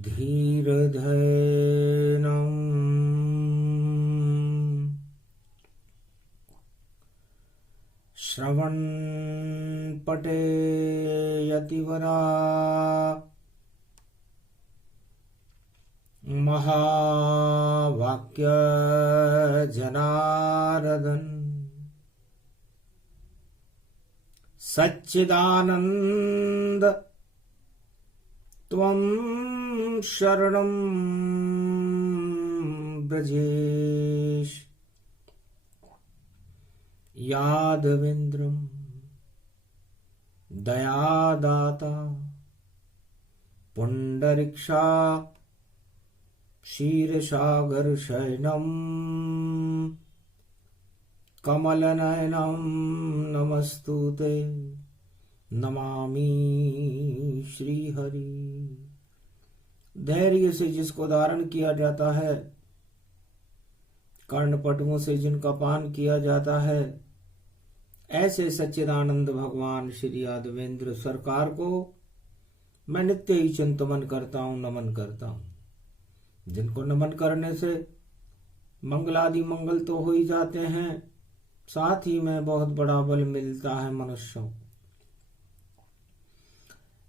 धीरधैर्यम् श्रवणपटे यतिवरा महावाक्य जनार्दन सच्चिदानंद त्वं शरणं ब्रजेश यादवेन्द्रं दयादाता पुंडरीक्षा क्षीरसागर शयनं कमलनयनं नमस्तुते नमामि श्रीहरि। धैर्य से जिसको धारण किया जाता है, कर्णपटुओं से जिनका पान किया जाता है, ऐसे सच्चिदानंद भगवान श्री यादवेंद्र सरकार को मैं नित्य ही चिंतन करता हूँ, नमन करता हूँ। जिनको नमन करने से मंगलादि मंगल तो हो ही जाते हैं, साथ ही में बहुत बड़ा बल मिलता है मनुष्यों।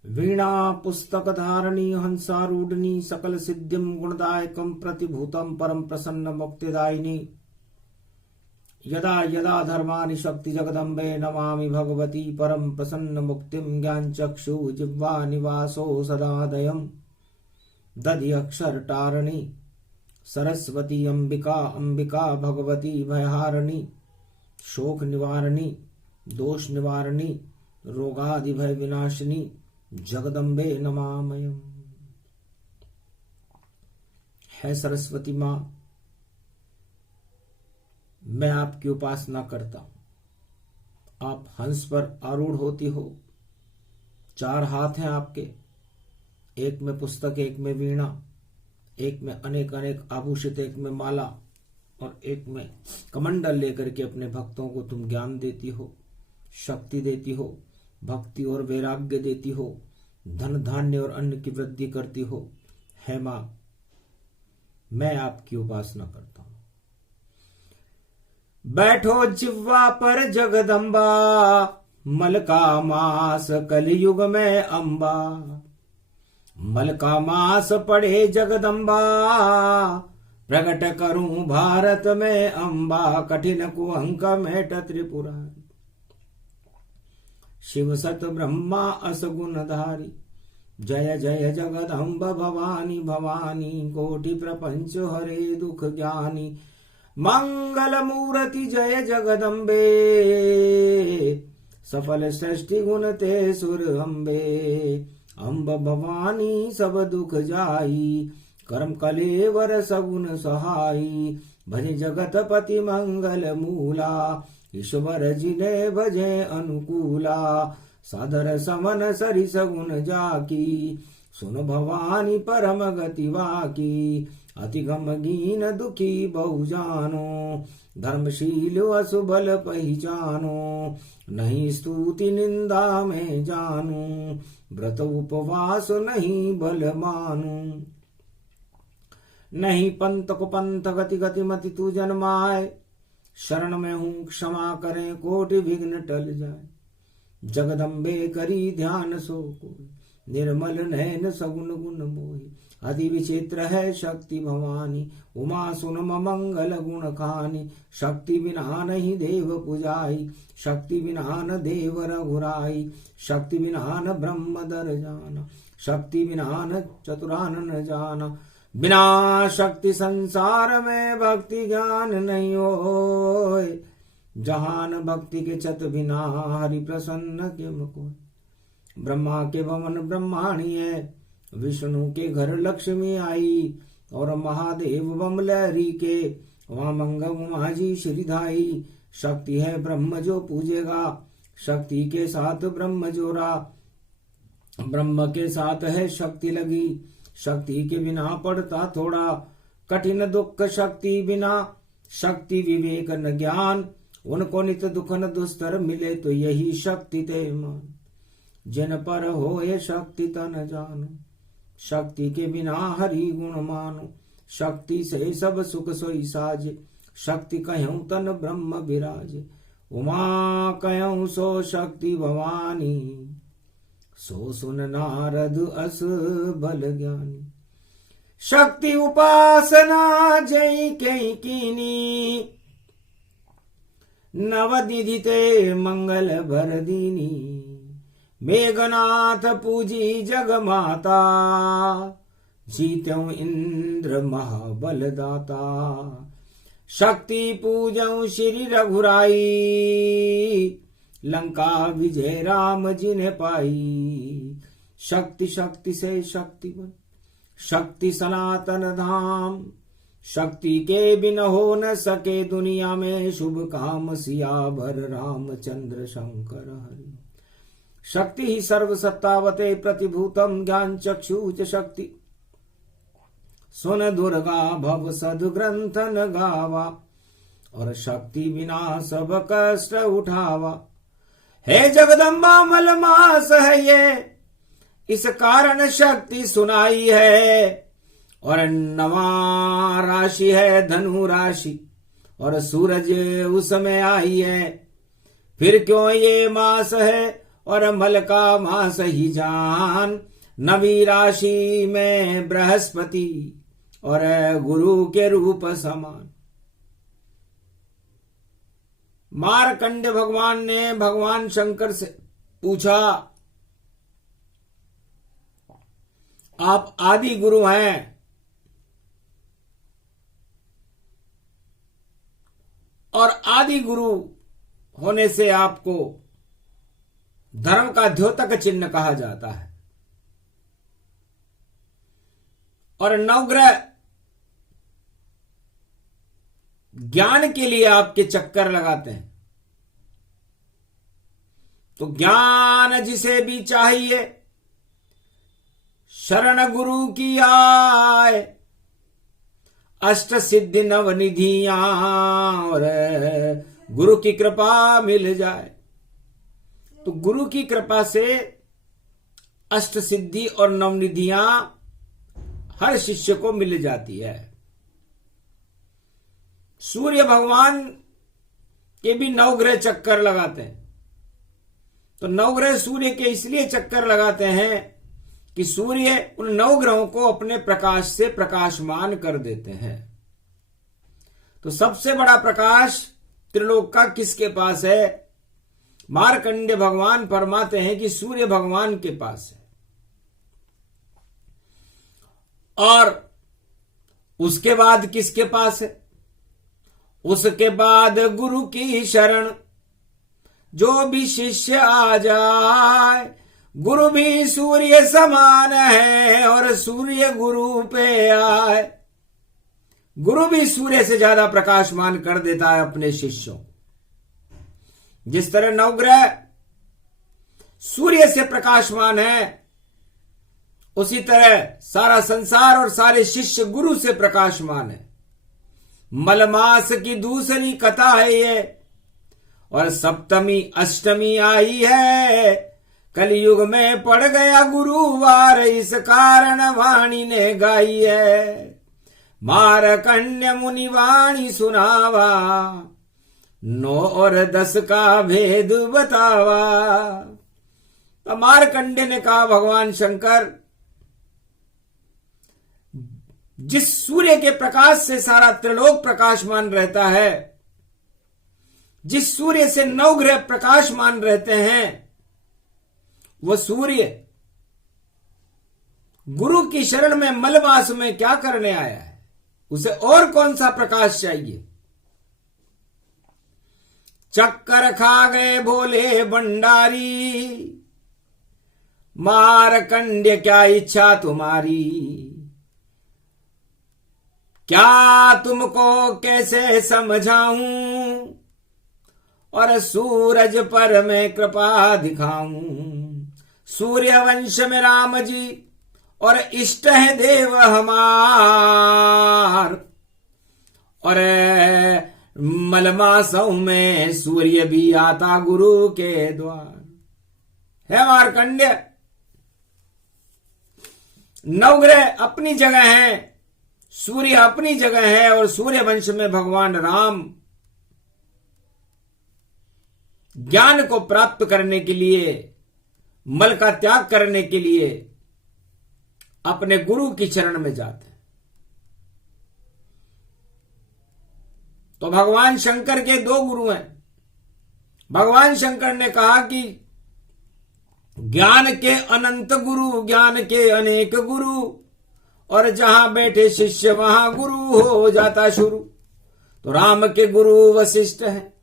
वीणा पुस्तक धारणी हंसारूढ़नी सकल सिद्धिम गुणदायकम प्रतिभूतम परम प्रसन्न मुक्तिदायिनी यदा यदा धर्मानि शक्ति जगदम्बे नमामि भगवती परम प्रसन्न मुक्तिम ज्ञान चक्षु जिह्वा निवासो सदादयम् दधि अक्षर टारणी सरस्वती अंबिका अंबिका भगवती भयहारिणी शोक निवारणी दोष निवारणी रोगादि भय विनाशिनी जगदम्बे नमामयम्। है सरस्वती माँ, मैं आपकी उपासना करता हूं। आप हंस पर आरूढ़ होती हो, चार हाथ हैं आपके, एक में पुस्तक, एक में वीणा, एक में अनेक अनेक आभूषित, एक में माला और एक में कमंडल लेकर के अपने भक्तों को तुम ज्ञान देती हो, शक्ति देती हो, भक्ति और वैराग्य देती हो, धन धान्य और अन्न की वृद्धि करती हो। है मां, मैं आपकी उपासना करता हूं। बैठो जिह्वा पर जगदम्बा, मल का मास कलयुग में अंबा। मल का मास पड़े जगदम्बा, प्रकट करूं भारत में अंबा। कठिन कुअंक मेट त्रिपुरारी, शिव सत ब्रह्मा असगुणधारी। जय जय जगदम्ब भवानी भवानी, कोटि प्रपंच हरे दुख ज्ञानी। मंगल मूर्ति जय जगदम्बे, सफल सृष्टि गुण ते सुर अम्बे। अम्ब भवानी सब दुख जाई, कर्म कलेवर सगुन सहाई। भज जगत पति मंगल मूला, ईश्वर जिने भजे अनुकूला। सादर समन सरि सगुन जाकी, सुन भवानी परम गति वाकी। अति गम गीन दुखी बहु जानो, धर्मशील असुबल पहचानो। नहीं स्तुति निंदा में जानू, व्रत उपवास नहीं बल मानू। नहीं पंथ को पंथ गति गति मति तू जन्माए। शरण में हूं क्षमा करें कोटि विघ्न टल जाए। जगदम्बे करी ध्यान सो कोई, निर्मल नयन सगुन गुण मोहि। अति विचित्र है शक्ति भवानी, उमा सुनम मंगल गुण खानी। शक्ति बिना नहीं देव पुजाई, शक्ति बिना न देव रघुराई। शक्ति बिना न ब्रह्म दर जाना, शक्ति बिना न चतुरान न जाना। बिना शक्ति संसार में भक्ति ज्ञान नहीं होय। जहान भक्ति के चत बिना, हरि प्रसन्न किम कोय। ब्रह्मा के भवन ब्रह्माणी है, विष्णु के घर लक्ष्मी आई। और महादेव बम लहरी के, वहां मंग उमा जी श्रीधाई। शक्ति है ब्रह्म जो पूजेगा, शक्ति के साथ ब्रह्म जोड़ा। ब्रह्म के साथ है शक्ति लगी, शक्ति के बिना पड़ता थोड़ा। कठिन दुख शक्ति बिना, शक्ति विवेक न ज्ञान। उनको नित दुख न दुस्तर मिले, तो यही शक्ति ते मान। जिन पर हो ये शक्ति तन जानो, शक्ति के बिना हरि गुण मानो, शक्ति से सब सुख सोई साजे, शक्ति कहूँ तन ब्रह्म विराजे। उमा कहूँ सो शक्ति भवानी, सो सुन नारद अस बल ज्ञानी। शक्ति उपासना जय कई कीनी, नवनिधि ते मंगल भर दीनी। मेघनाथ पूजी जग माता, जीत्यों इंद्र महाबल दाता। शक्ति पूजऊं श्री रघुराई, लंका विजय राम जी ने पाई। शक्ति शक्ति से शक्ति बन, शक्ति सनातन धाम। शक्ति के बिन हो न सके दुनिया में शुभ काम, सियावर रामचंद्र शंकर हरि। शक्ति ही सर्व सत्तावते प्रतिभूतम, ज्ञान चक्षुच शक्ति। सुन दुर्गा भव सद ग्रंथ न गावा, और शक्ति बिना सब कष्ट उठावा। हे जगदम्बा मलमास है ये, इस कारण शक्ति सुनाई है। और नवा राशि है धनु राशि, और सूरज उसमें आई है। फिर क्यों ये मास है और मल का मास ही जान। नवी राशि में बृहस्पति और गुरु के रूप समान। मार्कंड भगवान ने भगवान शंकर से पूछा, आप आदि गुरु हैं, और आदि गुरु होने से आपको धर्म का द्योतक चिन्ह कहा जाता है। और नवग्रह ज्ञान के लिए आपके चक्कर लगाते हैं। तो ज्ञान जिसे भी चाहिए, शरण गुरु की आए। अष्ट सिद्धि नवनिधियां, और गुरु की कृपा मिल जाए। तो गुरु की कृपा से अष्ट सिद्धि और नवनिधियां हर शिष्य को मिल जाती है। सूर्य भगवान के भी नवग्रह चक्कर लगाते हैं। तो नवग्रह सूर्य के इसलिए चक्कर लगाते हैं कि सूर्य उन नवग्रहों को अपने प्रकाश से प्रकाशमान कर देते हैं। तो सबसे बड़ा प्रकाश त्रिलोक का किसके पास है? मार्कंडेय भगवान फरमाते हैं कि सूर्य भगवान के पास है। और उसके बाद किसके पास है? उसके बाद गुरु की शरण। जो भी शिष्य आ जाए, गुरु भी सूर्य समान है और सूर्य गुरु पे आए। गुरु भी सूर्य से ज्यादा प्रकाशमान कर देता है अपने शिष्यों। जिस तरह नवग्रह सूर्य से प्रकाशमान है, उसी तरह सारा संसार और सारे शिष्य गुरु से प्रकाशमान है। मलमास की दूसरी कथा है ये, और सप्तमी अष्टमी आई है। कलयुग में पड़ गया गुरुवार, इस कारण वाणी ने गाई है। मारकंड्य मुनि वाणी सुनावा, 9 और 10 का भेद बतावा। तो मारकंड्य ने कहा, भगवान शंकर, जिस सूर्य के प्रकाश से सारा त्रिलोक प्रकाशमान रहता है, जिस सूर्य से नवग्रह प्रकाशमान रहते हैं, वह सूर्य गुरु की शरण में मलमास में क्या करने आया है? उसे और कौन सा प्रकाश चाहिए? चक्कर खा गए भोले भंडारी, मारकंड्य क्या इच्छा तुम्हारी? क्या तुमको कैसे समझाऊं, और सूरज पर मैं कृपा दिखाऊं? सूर्य वंश में राम जी और इष्ट है देव हमार, और मलमासों में सूर्य भी आता गुरु के द्वार। है मार्कंड्य, नवग्रह अपनी जगह हैं, सूर्य अपनी जगह है, और सूर्य वंश में भगवान राम ज्ञान को प्राप्त करने के लिए, मल का त्याग करने के लिए अपने गुरु की चरण में जाते हैं। तो भगवान शंकर के दो गुरु हैं। भगवान शंकर ने कहा कि ज्ञान के अनंत गुरु, ज्ञान के अनेक गुरु, और जहां बैठे शिष्य वहां गुरु हो जाता शुरू। तो राम के गुरु वशिष्ठ हैं,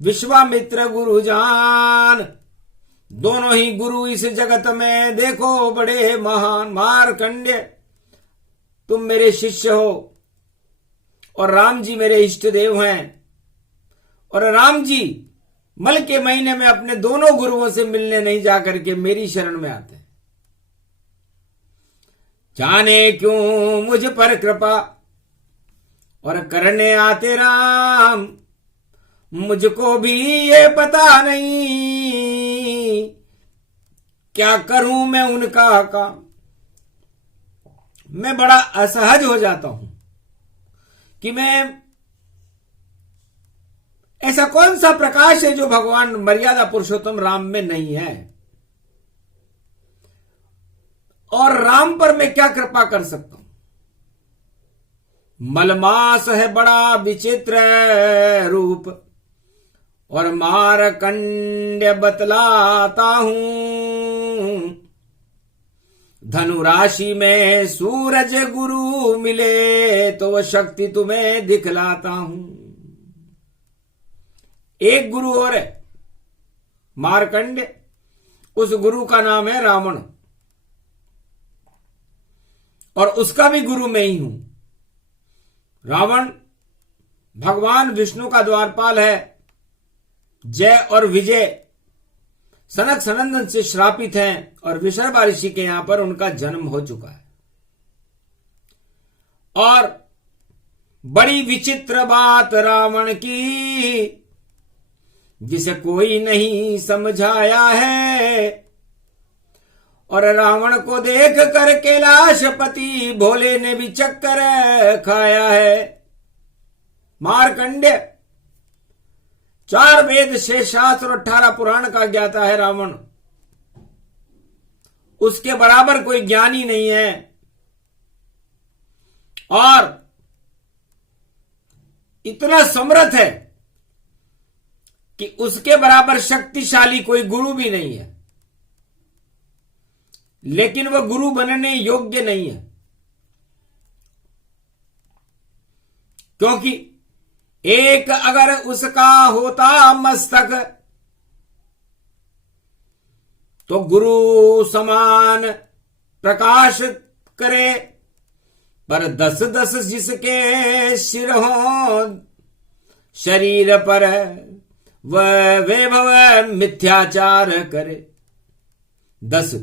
विश्वामित्र गुरु जान, दोनों ही गुरु इस जगत में देखो बड़े महान। मार्कंडेय तुम मेरे शिष्य हो और राम जी मेरे इष्ट देव हैं। और राम जी मल के महीने में अपने दोनों गुरुओं से मिलने नहीं जाकर के मेरी शरण में आते हैं। जाने क्यों मुझ पर कृपा और करने आते राम, मुझको भी ये पता नहीं क्या करूं मैं उनका काम। मैं बड़ा असहज हो जाता हूं कि मैं, ऐसा कौन सा प्रकाश है जो भगवान मर्यादा पुरुषोत्तम राम में नहीं है, और राम पर मैं क्या कृपा कर सकता हूं। मलमास है बड़ा विचित्र रूप, और मारकंड्य बतलाता हूं। धनु राशि में सूरज गुरु मिले तो वह शक्ति तुम्हें दिखलाता हूं। एक गुरु और है मारकंड्य, उस गुरु का नाम है रावण, और उसका भी गुरु मैं ही हूं। रावण भगवान विष्णु का द्वारपाल है। जय और विजय सनक सनंदन से श्रापित हैं, और विशर्वा ऋषि के यहां पर उनका जन्म हो चुका है। और बड़ी विचित्र बात रावण की, जिसे कोई नहीं समझाया है। और रावण को देख कर कैलाशपति भोले ने भी चक्कर खाया है। मार्कंडेय 4 वेद, 6 शास्त्र और 18 पुराण का ज्ञाता है रावण। उसके बराबर कोई ज्ञानी नहीं है, और इतना समर्थ है कि उसके बराबर शक्तिशाली कोई गुरु भी नहीं है। लेकिन वह गुरु बनने योग्य नहीं है, क्योंकि एक अगर उसका होता मस्तक तो गुरु समान प्रकाश करे, पर 10-10 जिसके सिर हो शरीर पर, वह वैभव मिथ्याचार करे। 10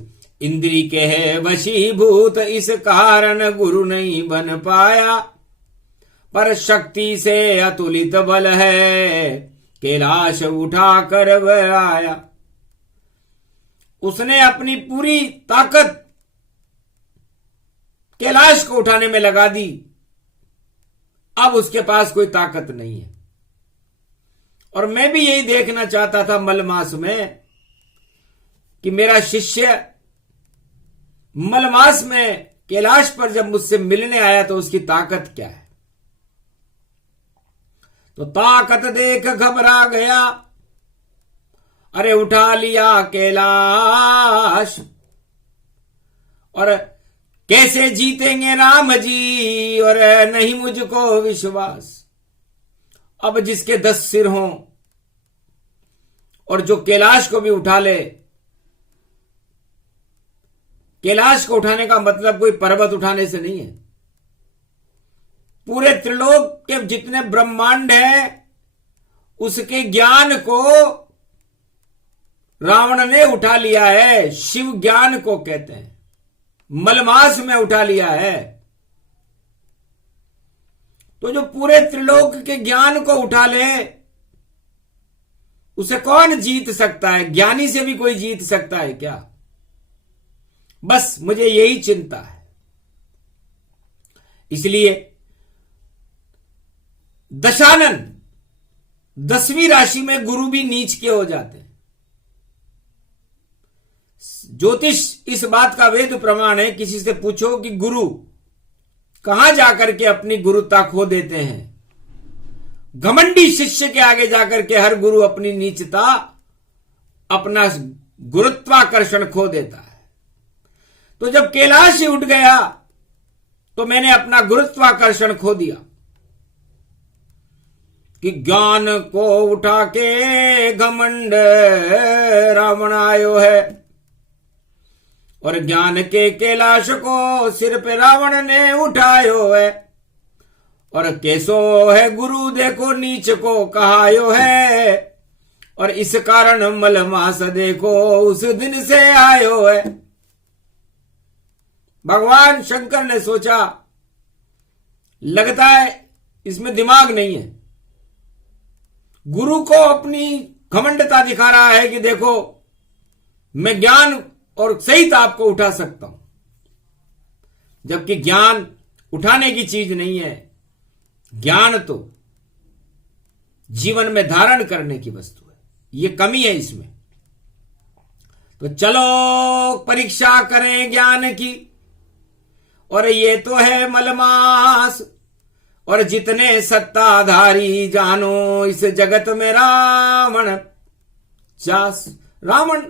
इंद्री के है वशीभूत, इस कारण गुरु नहीं बन पाया। पर शक्ति से अतुलित बल है, कैलाश उठा कर वह आया। उसने अपनी पूरी ताकत कैलाश को उठाने में लगा दी। अब उसके पास कोई ताकत नहीं है। और मैं भी यही देखना चाहता था मलमास में कि मेरा शिष्य मलमास में कैलाश पर जब मुझसे मिलने आया तो उसकी ताकत क्या है। तो ताकत देख घबरा गया, अरे उठा लिया कैलाश। और कैसे जीतेंगे राम जी, और नहीं मुझको विश्वास। अब जिसके 10 सिर हों और जो कैलाश को भी उठा ले। कैलाश को उठाने का मतलब कोई पर्वत उठाने से नहीं है। पूरे त्रिलोक के जितने ब्रह्मांड हैं उसके ज्ञान को रावण ने उठा लिया है। शिव ज्ञान को कहते हैं, मलमास में उठा लिया है। तो जो पूरे त्रिलोक के ज्ञान को उठा ले उसे कौन जीत सकता है। ज्ञानी से भी कोई जीत सकता है क्या। बस मुझे यही चिंता है। इसलिए दशानन 10वीं राशि में गुरु भी नीच के हो जाते हैं। ज्योतिष इस बात का वेद प्रमाण है। किसी से पूछो कि गुरु कहां जाकर के अपनी गुरुता खो देते हैं। घमंडी शिष्य के आगे जाकर के हर गुरु अपनी नीचता, अपना गुरुत्वाकर्षण खो देता है। तो जब कैलाश ही उठ गया तो मैंने अपना गुरुत्वाकर्षण खो दिया कि ज्ञान को उठा के घमंड रावण आयो है, और ज्ञान के कैलाश को सिर पे रावण ने उठायो है, और कैसो है गुरु देखो नीच को कहायो है, और इस कारण मलमास देखो उस दिन से आयो है। भगवान शंकर ने सोचा लगता है इसमें दिमाग नहीं है। गुरु को अपनी घमंडता दिखा रहा है कि देखो मैं ज्ञान और सही ताप को उठा सकता हूं, जबकि ज्ञान उठाने की चीज नहीं है। ज्ञान तो जीवन में धारण करने की वस्तु है। ये कमी है इसमें। तो चलो परीक्षा करें ज्ञान की, और ये तो है मलमास, और जितने सत्ताधारी जानो इस जगत में रावण जास। रावण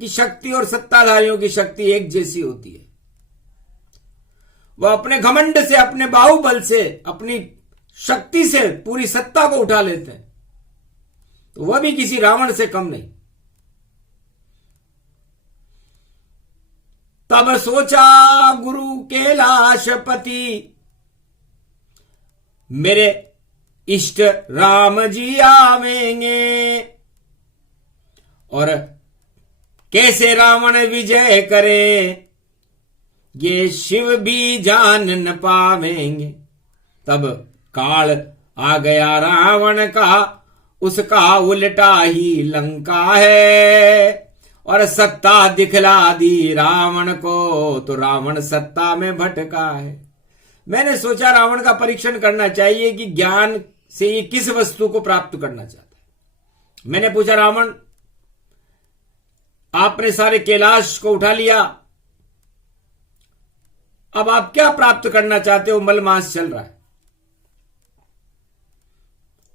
की शक्ति और सत्ताधारियों की शक्ति एक जैसी होती है। वह अपने घमंड से, अपने बाहुबल से, अपनी शक्ति से पूरी सत्ता को उठा लेते हैं। तो वह भी किसी रावण से कम नहीं। तब सोचा गुरु कैलाशपति, मेरे इष्ट राम जी आवेंगे, और कैसे रावण विजय करे ये शिव भी जान न पावेंगे। तब काल आ गया रावण का, उसका उल्टा ही लंका है, और सत्ता दिखला दी रावण को, तो रावण सत्ता में भटका है। मैंने सोचा रावण का परीक्षण करना चाहिए कि ज्ञान से ये किस वस्तु को प्राप्त करना चाहता है। मैंने पूछा रावण, आपने सारे कैलाश को उठा लिया, अब आप क्या प्राप्त करना चाहते हो? मलमास चल रहा है।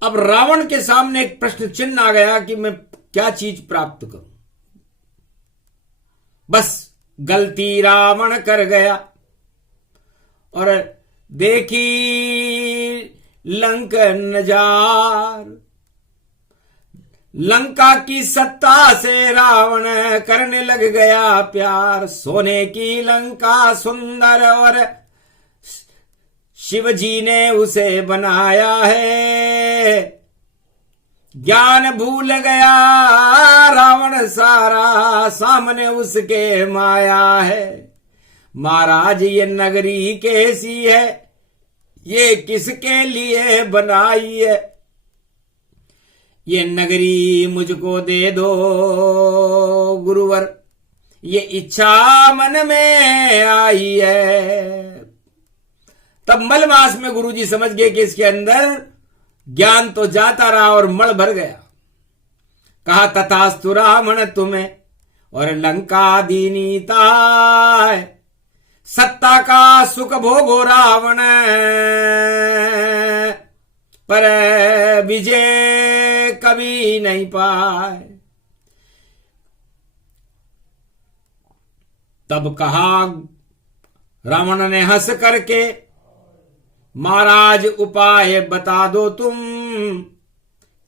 अब रावण के सामने एक प्रश्न चिन्ह आ गया कि मैं क्या चीज प्राप्त करूं। बस गलती रावण कर गया, और देखी लंक नजार, लंका की सत्ता से रावण करने लग गया प्यार। सोने की लंका सुंदर, और शिव जी ने उसे बनाया है। ज्ञान भूल गया रावण सारा, सामने उसके माया है। महाराज ये नगरी कैसी है, ये किसके लिए बनाई है? ये नगरी मुझको दे दो गुरुवर, ये इच्छा मन में आई है। तब मलमास में गुरुजी समझ गए कि इसके अंदर ज्ञान तो जाता रहा और मल भर गया। कहा तथास्तु रावण तुम्हें, और लंका दीनीता, सत्ता का सुख भोगो रावण, पर विजय कभी नहीं पाए। तब कहा रावण ने हंस करके, महाराज उपाय बता दो तुम,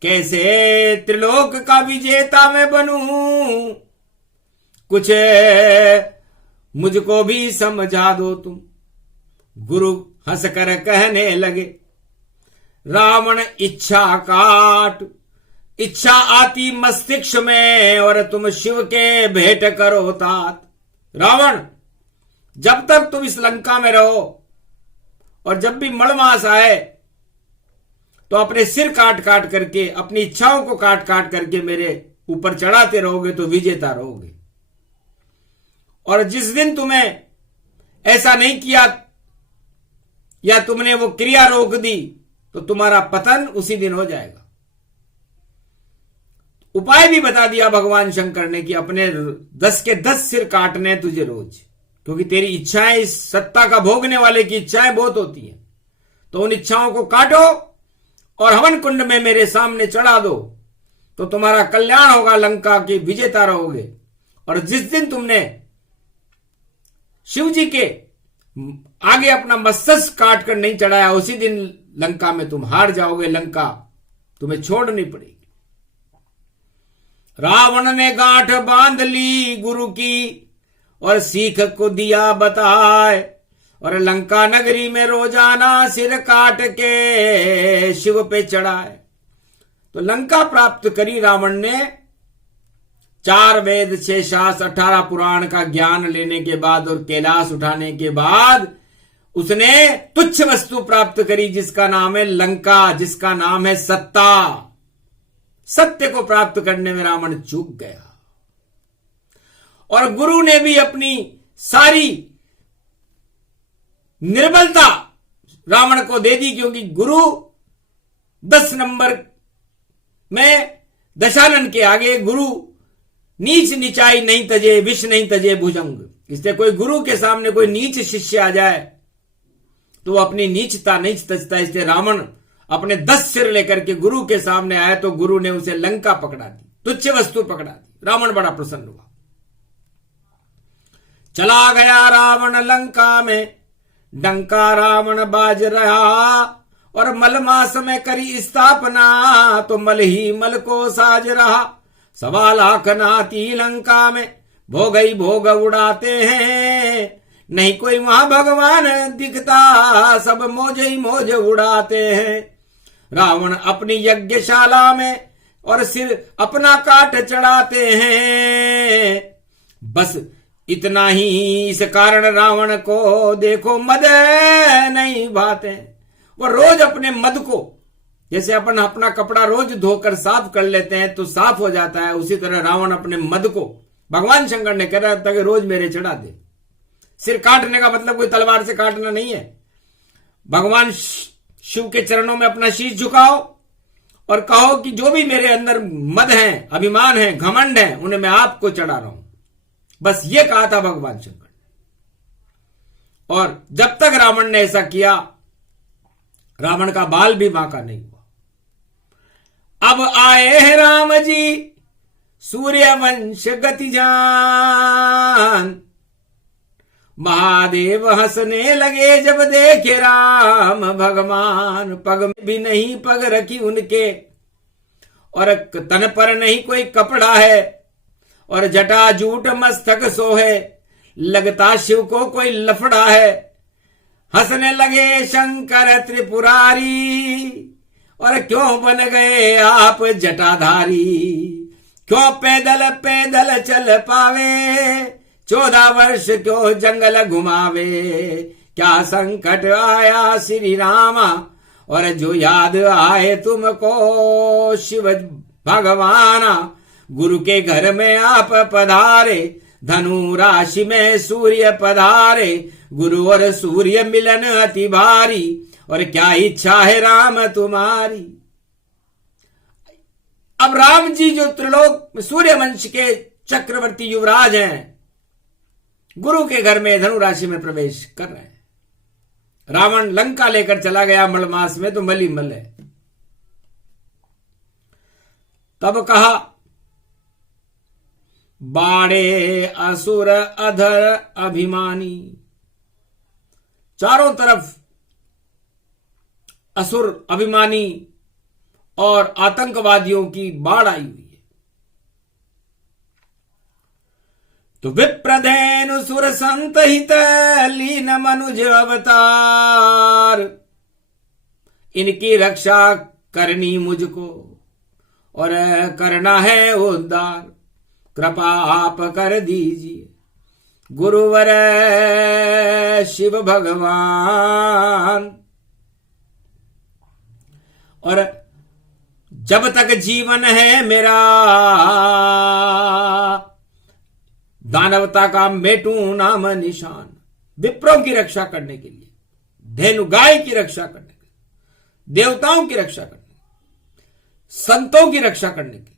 कैसे त्रिलोक का विजेता मैं बनूं, कुछ मुझको भी समझा दो तुम। गुरु हंसकर कहने लगे, रावण इच्छा काट, इच्छा आती मस्तिष्क में, और तुम शिव के भेंट करो तात। रावण जब तक तुम इस लंका में रहो, और जब भी मलमास आए तो अपने सिर काट काट करके, अपनी इच्छाओं को काट काट करके मेरे ऊपर चढ़ाते रहोगे तो विजेता रहोगे। और जिस दिन तुम्हें ऐसा नहीं किया या तुमने वो क्रिया रोक दी तो तुम्हारा पतन उसी दिन हो जाएगा। उपाय भी बता दिया भगवान शंकर ने कि अपने 10 के 10 सिर काटने तुझे रोज, क्योंकि तेरी इच्छाएं, इस सत्ता का भोगने वाले की इच्छाएं बहुत होती हैं, तो उन इच्छाओं को काटो और हवन कुंड में मेरे सामने चढ़ा दो, तो तुम्हारा कल्याण होगा, लंका के विजेता रहोगे। और जिस दिन तुमने शिव जी के आगे अपना मस्तक काट कर नहीं चढ़ाया, उसी दिन लंका में तुम हार जाओगे, लंका तुम्हें छोड़नी पड़ेगी। रावण ने गांठ बांध ली गुरु की और सीख को दिया बताए, और लंका नगरी में रोजाना सिर काट के शिव पे चढ़ाए। तो लंका प्राप्त करी रावण ने 4 वेद 6 शास्त्र 18 पुराण का ज्ञान लेने के बाद और कैलाश उठाने के बाद उसने तुच्छ वस्तु प्राप्त करी जिसका नाम है लंका, जिसका नाम है सत्ता। सत्य को प्राप्त करने में रावण चूक गया। और गुरु ने भी अपनी सारी निर्बलता रावण को दे दी, क्योंकि गुरु 10 नंबर में दशानन के आगे गुरु नीच निचाई नहीं तजे, विष नहीं तजे भुजंग। इसलिए कोई गुरु के सामने कोई नीच शिष्य आ जाए तो वो अपनी नीचता नहीं तजता। इसलिए रावण अपने 10 सिर लेकर के गुरु के सामने आया तो गुरु ने उसे लंका पकड़ा दी, तुच्छ वस्तु पकड़ा दी। रावण बड़ा प्रसन्न हुआ। चला गया रावण लंका में, डंका रावण बाज रहा, और मल मास में करी स्थापना, तो मल ही मल को साज रहा। 1.25 लाख नाती लंका में भोग ही भोग उड़ाते हैं, नहीं कोई वहां भगवान दिखता, सब मौज ही मौज उड़ाते हैं। रावण अपनी यज्ञशाला में और सिर अपना काट चढ़ाते हैं। बस इतना ही, इस कारण रावण को देखो मद नहीं भाते। वो रोज अपने मद को, जैसे अपन अपना कपड़ा रोज धोकर साफ कर लेते हैं तो साफ हो जाता है, उसी तरह रावण अपने मद को भगवान शंकर ने कह रहा था कि रोज मेरे चढ़ा दे। सिर काटने का मतलब कोई तलवार से काटना नहीं है। भगवान शिव के चरणों में अपना शीश झुकाओ और कहो कि जो भी मेरे अंदर मद है, अभिमान है, घमंड है, उन्हें मैं आपको चढ़ा रहा हूं। बस ये कहा था भगवान शंकर ने। और जब तक रावण ने ऐसा किया, रावण का बाल भी बांका नहीं हुआ। अब आए हैं राम जी सूर्यवंश गति जान, महादेव हंसने लगे जब देखे राम भगवान। पग में भी नहीं पग रखी उनके, और तन पर नहीं कोई कपड़ा है, और जटा जूट मस्तक सोहे, लगता शिव को कोई लफड़ा है। हंसने लगे शंकर त्रिपुरारी, और क्यों बन गए आप जटाधारी। क्यों पैदल पैदल चल पावे, 14 वर्ष क्यों जंगल घुमावे। क्या संकट आया श्री रामा, और जो याद आए तुमको शिव भगवाना। गुरु के घर में आप पधारे, धनु राशि में सूर्य पधारे। गुरु और सूर्य मिलन अति भारी, और क्या इच्छा है राम तुम्हारी। अब राम जी जो त्रिलोक सूर्य वंश के चक्रवर्ती युवराज हैं, गुरु के घर में धनु राशि में प्रवेश कर रहे हैं। रावण लंका लेकर चला गया मल मास में, तो मली मल है। तब कहा बाड़े असुर अधर अभिमानी। चारों तरफ असुर, अभिमानी और आतंकवादियों की बाढ़ आई हुई है। तो विप्रधेनु सुर संत हित लीन मनुज अवतार। इनकी रक्षा करनी मुझको और करना है उद्धार। कृपा आप कर दीजिए गुरुवर शिव भगवान। और जब तक जीवन है मेरा, दानवता का मेटू नाम निशान। विप्रों की रक्षा करने के लिए धेनु गाय की रक्षा करने के लिए, देवताओं की रक्षा करने, संतों की रक्षा करने की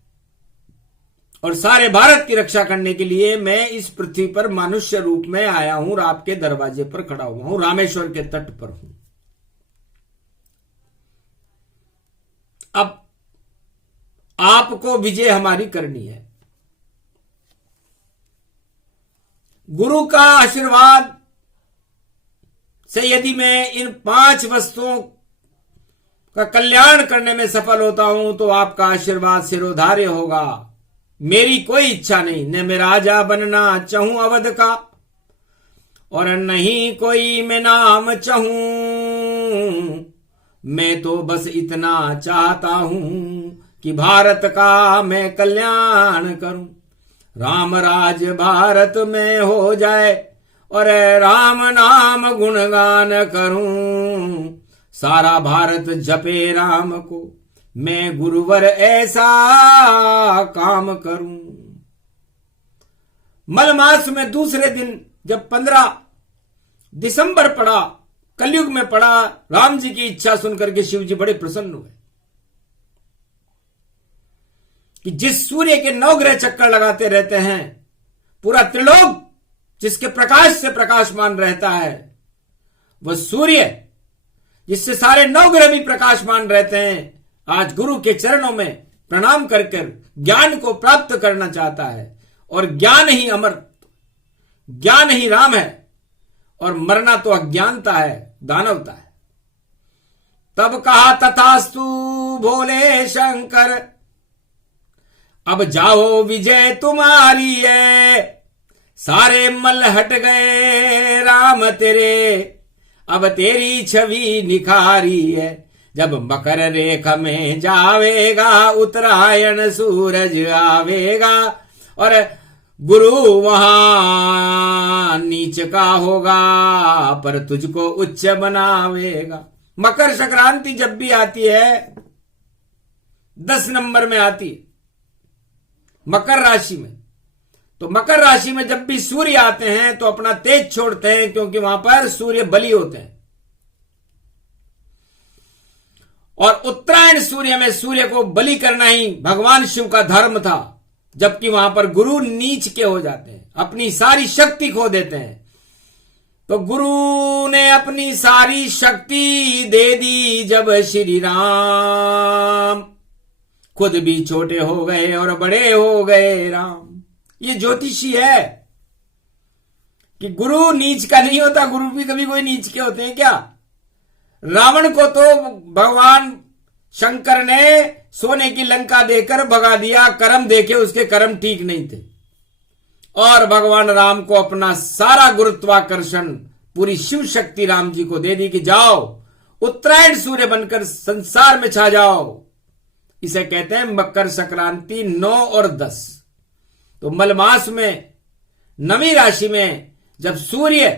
और सारे भारत की रक्षा करने के लिए मैं इस पृथ्वी पर मनुष्य रूप में आया हूं और आपके दरवाजे पर खड़ा हुआ हूं, रामेश्वर के तट पर हूं। अब आपको विजय हमारी करनी है। गुरु का आशीर्वाद से यदि मैं इन 5 वस्तुओं का कल्याण करने में सफल होता हूं तो आपका आशीर्वाद सिरोधार्य होगा। मेरी कोई इच्छा नहीं, न मैं राजा बनना चाहूं अवध का और नहीं कोई मैं नाम चाहूं। मैं तो बस इतना चाहता हूं कि भारत का मैं कल्याण करूं, राम राज भारत में हो जाए और राम नाम गुणगान करूं। सारा भारत जपे राम को, मैं गुरुवर ऐसा काम करूं। मल मास में दूसरे दिन जब 15 दिसंबर पड़ा, कलयुग में पड़ा, राम जी की इच्छा सुनकर के शिव जी बड़े प्रसन्न हुए कि जिस सूर्य के 9 ग्रह चक्कर लगाते रहते हैं, पूरा त्रिलोक जिसके प्रकाश से प्रकाशमान रहता है, वह सूर्य जिससे सारे 9 ग्रह भी प्रकाशमान रहते हैं, आज गुरु के चरणों में प्रणाम कर ज्ञान को प्राप्त करना चाहता है। और ज्ञान ही अमर, ज्ञान ही राम है और मरना तो अज्ञानता है, दानवता है। तब कहा तथास्तु भोले शंकर, अब जाओ विजय तुम्हारी है। सारे मल हट गए राम तेरे, अब तेरी छवि निखारी है। जब मकर रेखा में जावेगा, उत्तरायण सूरज आवेगा और गुरु वहां नीच का होगा, पर तुझको उच्च बनावेगा। मकर संक्रांति जब भी आती है 10 नंबर में आती है मकर राशि में, तो मकर राशि में जब भी सूर्य आते हैं तो अपना तेज छोड़ते हैं, क्योंकि वहां पर सूर्य बलि होते हैं। और उत्तरायण सूर्य में सूर्य को बलि करना ही भगवान शिव का धर्म था, जबकि वहां पर गुरु नीच के हो जाते हैं, अपनी सारी शक्ति खो देते हैं। तो गुरु ने अपनी सारी शक्ति दे दी जब श्री राम, खुद भी छोटे हो गए और बड़े हो गए राम। ये ज्योतिषी है कि गुरु नीच का नहीं होता। गुरु भी कभी कोई नीच के होते हैं क्या? रावण को तो भगवान शंकर ने सोने की लंका देकर भगा दिया, कर्म देखे उसके कर्म ठीक नहीं थे। और भगवान राम को अपना सारा गुरुत्वाकर्षण, पूरी शिव शक्ति राम जी को दे दी कि जाओ उत्तरायण सूर्य बनकर संसार में छा जाओ। इसे कहते हैं मकर संक्रांति 9 और 10। तो मलमास में 9वीं राशि में जब सूर्य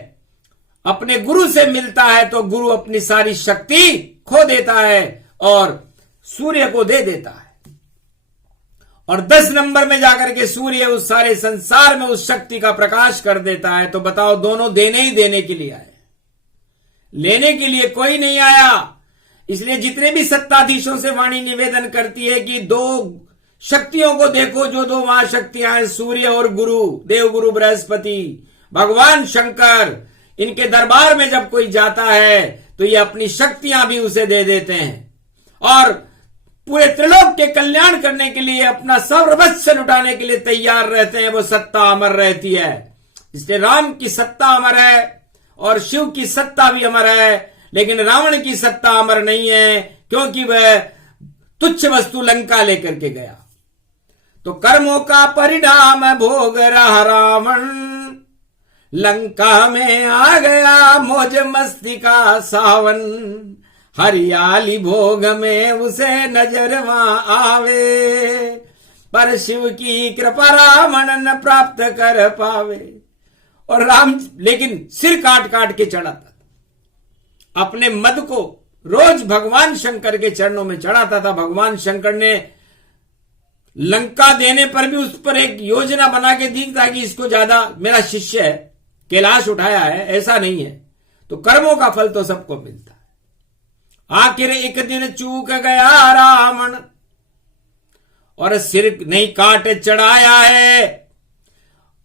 अपने गुरु से मिलता है तो गुरु अपनी सारी शक्ति खो देता है और सूर्य को दे देता है। और 10 नंबर में जाकर के सूर्य उस सारे संसार में उस शक्ति का प्रकाश कर देता है। तो बताओ, दोनों देने ही देने के लिए आए, लेने के लिए कोई नहीं आया। इसलिए जितने भी सत्ताधीशों से वाणी निवेदन करती है कि 2 शक्तियों को देखो, जो 2 महाशक्तियां हैं, सूर्य और गुरु, देवगुरु बृहस्पति, भगवान शंकर, इनके दरबार में जब कोई जाता है तो ये अपनी शक्तियां भी उसे दे देते हैं और पूरे त्रिलोक के कल्याण करने के लिए अपना सर्वस्व लुटाने के लिए तैयार रहते हैं। वो सत्ता अमर रहती है। इसलिए राम की सत्ता अमर है और शिव की सत्ता भी अमर है, लेकिन रावण की सत्ता अमर नहीं है, क्योंकि वह तुच्छ वस्तु लंका लेकर के गया। तो कर्मों का परिणाम भोग रहा रावण, लंका में आ गया मौज मस्ती का सावन। हरियाली भोग में उसे नजर वहां आवे, पर शिव की कृपा रावण न प्राप्त कर पावे। और राम लेकिन सिर काट काट के चढ़ाता था, अपने मद को रोज भगवान शंकर के चरणों में चढ़ाता था। भगवान शंकर ने लंका देने पर भी उस पर एक योजना बना के दी ताकि इसको ज्यादा, मेरा शिष्य है, कैलाश उठाया है, ऐसा नहीं है। तो कर्मों का फल तो सबको मिलता है। आखिर एक दिन चूक गया रावण और सिर नहीं काट चढ़ाया है।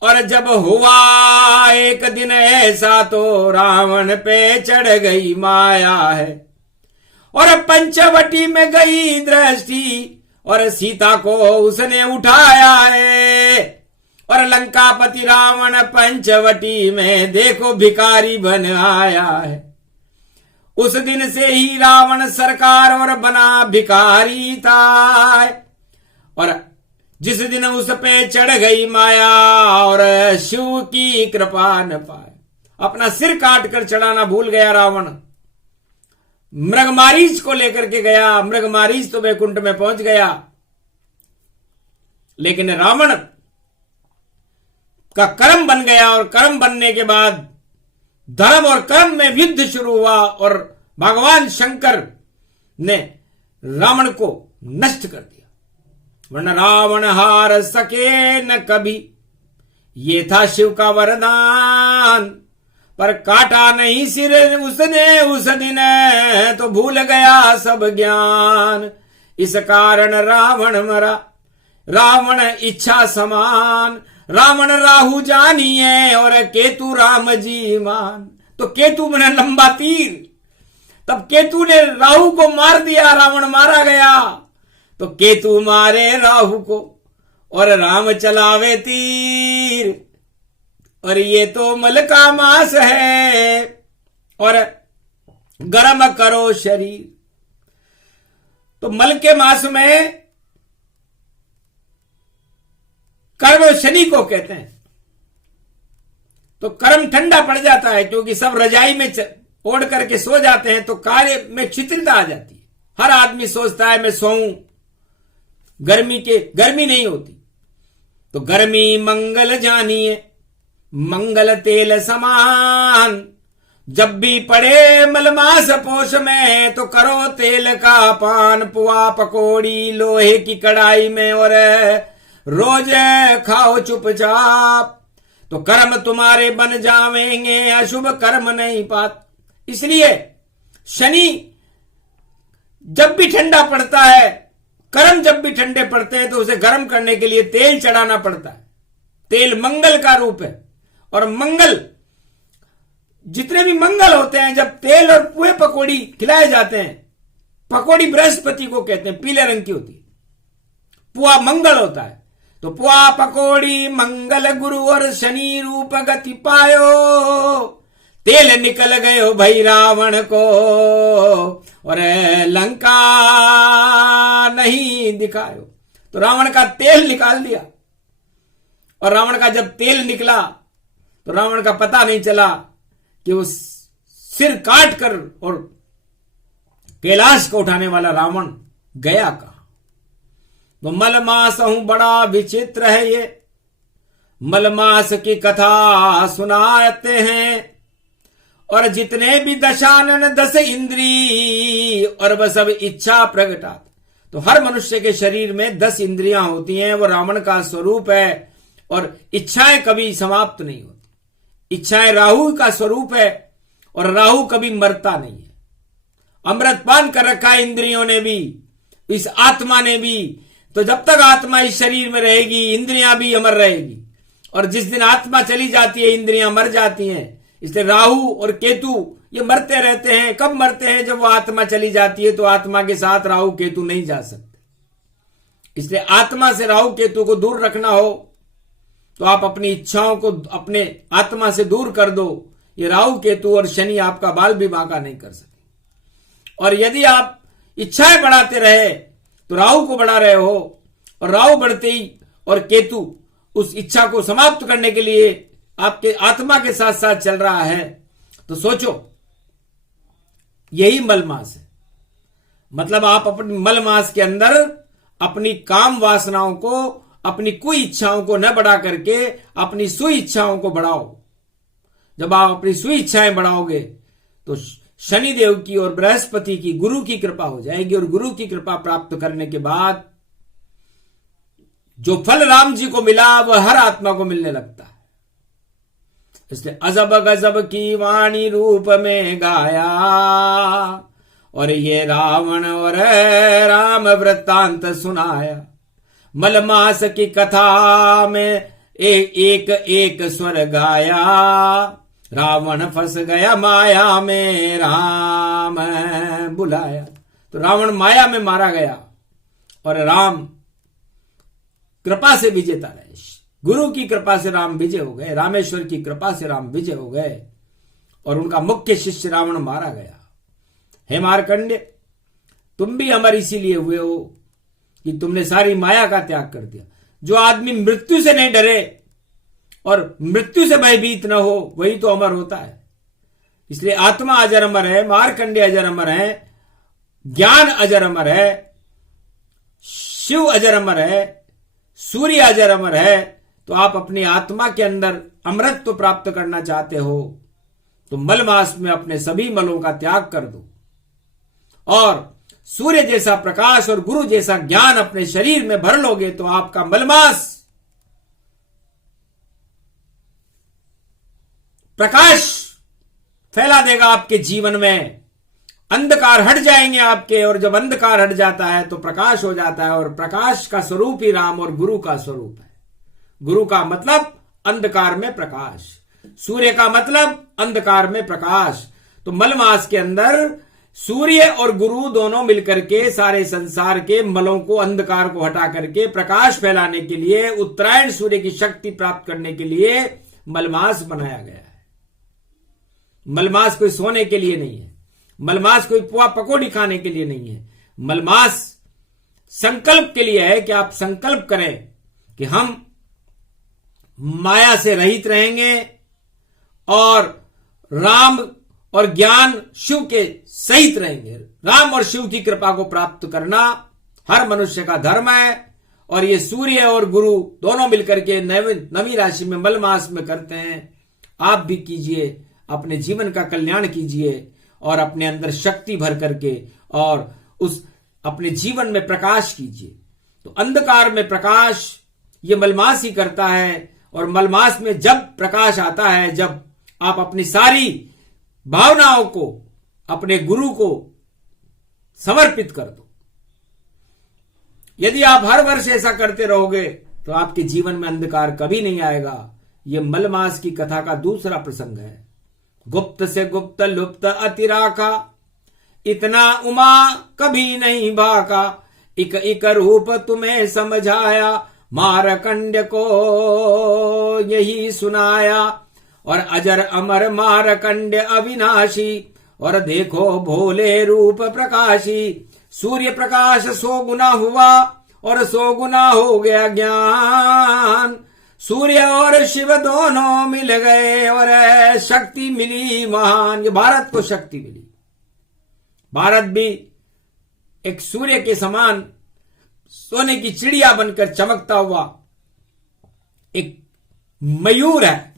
और जब हुआ एक दिन ऐसा तो रावण पे चढ़ गई माया है। और पंचवटी में गई दृष्टि और सीता को उसने उठाया है। और लंकापति रावण पंचवटी में देखो भिखारी बन आया है। उस दिन से ही रावण सरकार और बना भिखारी था। और जिस दिन उस पे चढ़ गई माया और शिव की कृपा न पाए, अपना सिर काट कर चढ़ाना भूल गया रावण। मृगमारीच को लेकर के गया, मृगमारीच तो वैकुंठ में पहुंच गया। लेकिन रावण का कर्म बन गया और कर्म बनने के बाद धर्म और कर्म में युद्ध शुरू हुआ और भगवान शंकर ने रावण को नष्ट कर दिया। वरना रावण हार सके न कभी, ये था शिव का वरदान। पर काटा नहीं सिर उसने उस दिन, तो भूल गया सब ज्ञान। इस कारण रावण मरा, रावण इच्छा समान। रावण राहु जानिए और केतु राम जी मान। तो केतु मने लंबा तीर, तब केतु ने राहु को मार दिया, रावण मारा गया। तो केतु मारे राहु को और राम चलावे तीर। और ये तो मल का मास है और गरम करो शरीर। तो मल के मास में कर्म शनि को कहते हैं। तो कर्म ठंडा पड़ जाता है क्योंकि सब रजाई में ओढ़ करके सो जाते हैं, तो कार्य में शिथिलता आ जाती है। हर आदमी सोचता है मैं सोऊं, गर्मी नहीं होती। तो गर्मी मंगल जानिए, मंगल तेल समान। जब भी पड़े मलमास पोष में, तो करो तेल का पान। पुआ पकौड़ी लोहे की कढ़ाई में और रोज खाओ चुपचाप। तो कर्म तुम्हारे बन जावेंगे, अशुभ कर्म नहीं पात। इसलिए शनि जब भी ठंडा पड़ता है, कर्म जब भी ठंडे पड़ते हैं, तो उसे गर्म करने के लिए तेल चढ़ाना पड़ता है। तेल मंगल का रूप है। और मंगल, जितने भी मंगल होते हैं, जब तेल और पुए पकौड़ी खिलाए जाते हैं, पकौड़ी बृहस्पति को कहते हैं, पीले रंग की होती है। पुआ मंगल होता है। तो पुआ पकौड़ी मंगल गुरु और शनि रूप गति पायो। तेल निकल गयो भई रावण को और लंका नहीं दिखायो। तो रावण का तेल निकाल दिया। और रावण का जब तेल निकला तो रावण का पता नहीं चला कि वो सिर काट कर और कैलाश को उठाने वाला रावण गया कहां। तो मलमास हूं बड़ा विचित्र है ये, मलमास की कथा सुनाते हैं। और जितने भी दशानन 10 इंद्री और वह सब इच्छा प्रगटाते। तो हर मनुष्य के शरीर में 10 इंद्रियां होती हैं, वो रावण का स्वरूप है। और इच्छाएं कभी समाप्त नहीं होती। इच्छाएं राहु का स्वरूप है और राहु कभी मरता नहीं है। अमृतपान कर रखा है इंद्रियों ने भी, इस आत्मा ने भी। तो जब तक आत्मा इस शरीर में रहेगी, इंद्रियां भी अमर रहेगी। और जिस दिन आत्मा चली जाती है, इंद्रियां मर जाती हैं। इसलिए राहु और केतु ये मरते रहते हैं। कब मरते हैं? जब वो आत्मा चली जाती है। तो आत्मा के साथ राहु केतु नहीं जा सकते। इसलिए आत्मा से राहु केतु को दूर रखना हो तो आप अपनी इच्छाओं को अपने आत्मा से दूर कर दो। ये राहु केतु और शनि आपका बाल भी बांका नहीं कर सके। और यदि आप इच्छाएं बढ़ाते रहे तो राहु को बढ़ा रहे हो, और राहु बढ़ते ही और केतु उस इच्छा को समाप्त करने के लिए आपके आत्मा के साथ साथ चल रहा है। तो सोचो, यही मलमास है। मतलब आप अपनी मलमास के अंदर अपनी काम वासनाओं को, अपनी कुछ इच्छाओं को न बढ़ा करके अपनी सु इच्छाओं को बढ़ाओ। जब आप अपनी सु इच्छाएं बढ़ाओगे तो शनिदेव की और बृहस्पति की, गुरु की कृपा हो जाएगी। और गुरु की कृपा प्राप्त करने के बाद जो फल राम जी को मिला वह हर आत्मा को मिलने लगता है। इसलिए अजब गजब की वाणी रूप में गाया, और ये रावण और राम वृत्तांत सुनाया। मलमास की कथा में एक एक स्वर गाया, रावण फंस गया माया में राम बुलाया। तो रावण माया में मारा गया और राम कृपा से विजेता रहे। गुरु की कृपा से राम विजय हो गए, रामेश्वर की कृपा से राम विजय हो गए और उनका मुख्य शिष्य रावण मारा गया। हे मार्कंडेय, तुम भी अमर इसीलिए हुए हो कि तुमने सारी माया का त्याग कर दिया। जो आदमी मृत्यु से नहीं डरे और मृत्यु से भयभीत न हो, वही तो अमर होता है। इसलिए आत्मा अजर अमर है, मार्कंडेय अजर अमर है, ज्ञान अजर अमर है, शिव अजर अमर है, सूर्य अजर अमर है। तो आप अपनी आत्मा के अंदर अमरत्व प्राप्त करना चाहते हो तो मलमास में अपने सभी मलों का त्याग कर दो और सूर्य जैसा प्रकाश और गुरु जैसा ज्ञान अपने शरीर में भर लोगे तो आपका मलमास प्रकाश फैला देगा आपके जीवन में। अंधकार हट जाएंगे आपके, और जब अंधकार हट जाता है तो प्रकाश हो जाता है, और प्रकाश का स्वरूप ही राम और गुरु का स्वरूप है। गुरु का मतलब अंधकार में प्रकाश, सूर्य का मतलब अंधकार में प्रकाश। तो मलमास के अंदर सूर्य और गुरु दोनों मिलकर के सारे संसार के मलों को, अंधकार को हटा करके प्रकाश फैलाने के लिए, उत्तरायण सूर्य की शक्ति प्राप्त करने के लिए मलमास बनाया गया है। मलमास कोई सोने के लिए नहीं है, मलमास कोई पुआ पकौड़ी खाने के लिए नहीं है। मलमास संकल्प के लिए है कि आप संकल्प करें कि हम माया से रहित रहेंगे और राम और ज्ञान शिव के सहित रहेंगे। राम और शिव की कृपा को प्राप्त करना हर मनुष्य का धर्म है, और ये सूर्य और गुरु दोनों मिलकर के नवी राशि में मलमास में करते हैं। आप भी कीजिए, अपने जीवन का कल्याण कीजिए और अपने अंदर शक्ति भर करके और उस अपने जीवन में प्रकाश कीजिए। तो अंधकार में प्रकाश ये मलमास ही करता है, और मलमास में जब प्रकाश आता है, जब आप अपनी सारी भावनाओं को अपने गुरु को समर्पित कर दो। यदि आप हर वर्ष ऐसा करते रहोगे तो आपके जीवन में अंधकार कभी नहीं आएगा। यह मलमास की कथा का दूसरा प्रसंग है। गुप्त से गुप्त लुप्त अतिराका, इतना उमा कभी नहीं भाका, इक इक रूप तुम्हें समझाया, मारकंड को यही सुनाया, और अजर अमर मारकंड अविनाशी, और देखो भोले रूप प्रकाशी। सूर्य प्रकाश 100 गुना हुआ और 100 गुना हो गया ज्ञान। सूर्य और शिव दोनों मिल गए और शक्ति मिली महान। ये भारत को शक्ति मिली। भारत भी एक सूर्य के समान सोने की चिड़िया बनकर चमकता हुआ एक मयूर है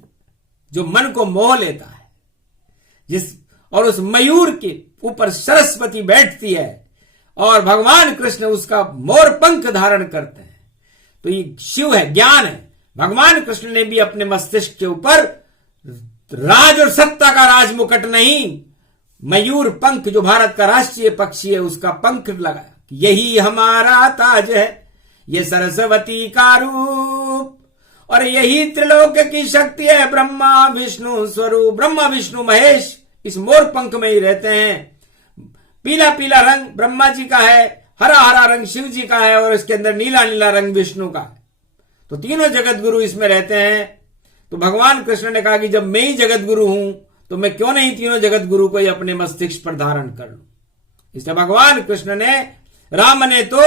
जो मन को मोह लेता है, और उस मयूर के ऊपर सरस्वती बैठती है और भगवान कृष्ण उसका मोर पंख धारण करते हैं। तो ये शिव है, ज्ञान है। भगवान कृष्ण ने भी अपने मस्तिष्क के ऊपर राज और सत्ता का राज मुकुट नहीं, मयूर पंख जो भारत का राष्ट्रीय पक्षी है उसका पंख लगाया। यही हमारा ताज है, ये सरस्वती का रूप, और यही त्रिलोक की शक्ति है, ब्रह्मा विष्णु स्वरूप। ब्रह्मा विष्णु महेश इस मोर पंख में ही रहते हैं। पीला पीला रंग ब्रह्मा जी का है, हरा हरा रंग शिव जी का है, और इसके अंदर नीला नीला रंग विष्णु का है। तो तीनों जगत गुरु इसमें रहते हैं। तो भगवान कृष्ण ने कहा कि जब मैं ही जगत गुरु हूं तो मैं क्यों नहीं तीनों जगत गुरु को ही अपने मस्तिष्क पर धारण कर लूं। इसलिए भगवान कृष्ण ने, राम ने तो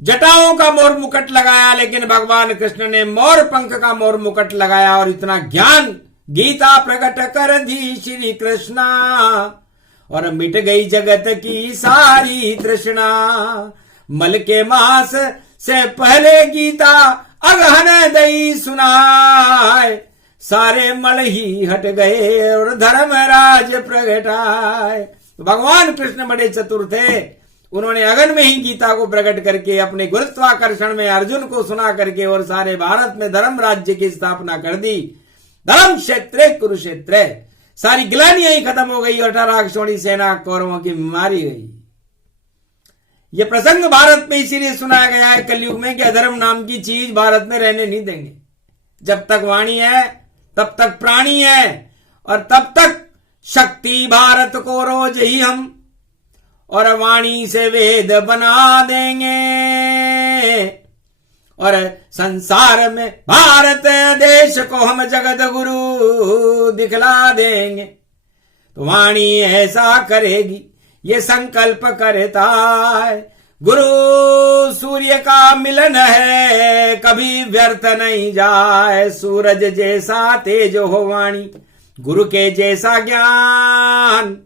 जटाओं का मोर मुकुट लगाया, लेकिन भगवान कृष्ण ने मोर पंख का मोर मुकुट लगाया। और इतना ज्ञान गीता प्रकट कर दी श्री कृष्णा, और मिट गई जगत की सारी तृष्णा। मल के मास से पहले गीता अगहन दई सुनाए, सारे मल ही हट गए और धर्मराज प्रगटाए। भगवान कृष्ण बड़े चतुर थे। उन्होंने अगन में ही गीता को प्रकट करके अपने गुरुत्वाकर्षण में अर्जुन को सुना करके और सारे भारत में धर्म राज्य की स्थापना कर दी। धर्म क्षेत्रे कुरुक्षेत्र। सारी ग्लानियां ही खत्म हो गई और 18 अक्षौणी सेना कौरवों की मारी गई। यह प्रसंग भारत में इसीलिए सुनाया गया है कलयुग में कि अधर्म नाम की चीज भारत में रहने नहीं देंगे। जब तक वाणी है तब तक प्राणी है और तब तक शक्ति भारत को रोज ही हम और वाणी से वेद बना देंगे और संसार में भारत देश को हम जगत गुरु दिखला देंगे। तो वाणी ऐसा करेगी ये संकल्प करता है। गुरु सूर्य का मिलन है कभी व्यर्थ नहीं जाए। सूरज जैसा तेज हो वाणी, गुरु के जैसा ज्ञान।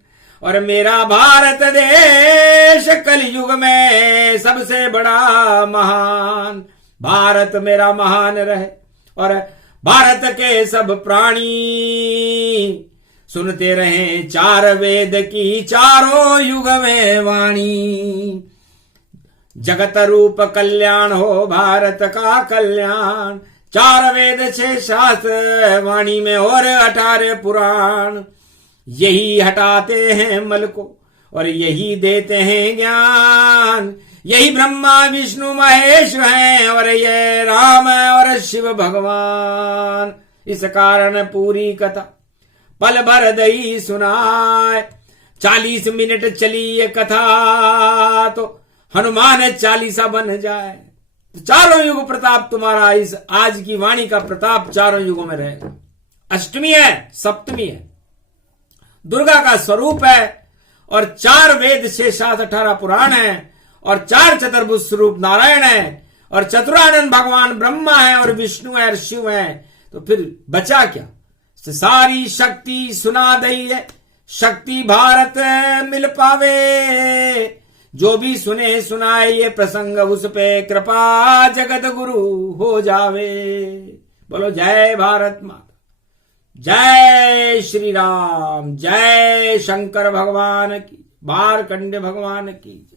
और मेरा भारत देश कलयुग में सबसे बड़ा महान। भारत मेरा महान रहे और भारत के सब प्राणी सुनते रहें चार वेद की चारों युग में वाणी। जगत रूप कल्याण हो भारत का कल्याण। 4 वेद 6 शास्त्र वाणी में और 18 पुराण। यही हटाते हैं मल को और यही देते हैं ज्ञान। यही ब्रह्मा विष्णु महेश हैं और ये राम और शिव भगवान। इस कारण पूरी कथा पल भर दई सुनाए। 40 मिनट चली ये कथा तो हनुमान चालीसा बन जाए। चारों युग प्रताप तुम्हारा, इस आज की वाणी का प्रताप चारों युगों में रहेगा। अष्टमी है, सप्तमी है, दुर्गा का स्वरूप है और 4 वेद 6 शास्त्र 18 पुराण है और 4 चतुर्भुज स्वरूप नारायण है और चतुरानंद भगवान ब्रह्मा है और विष्णु है और शिव है। तो फिर बचा क्या? सारी शक्ति सुना दई है, शक्ति भारत मिल पावे। जो भी सुने सुनाए ये प्रसंग उस पे कृपा जगत गुरु हो जावे। बोलो जय भारत माता, जय श्री राम, जय शंकर भगवान की, मार्कंडे भगवान की।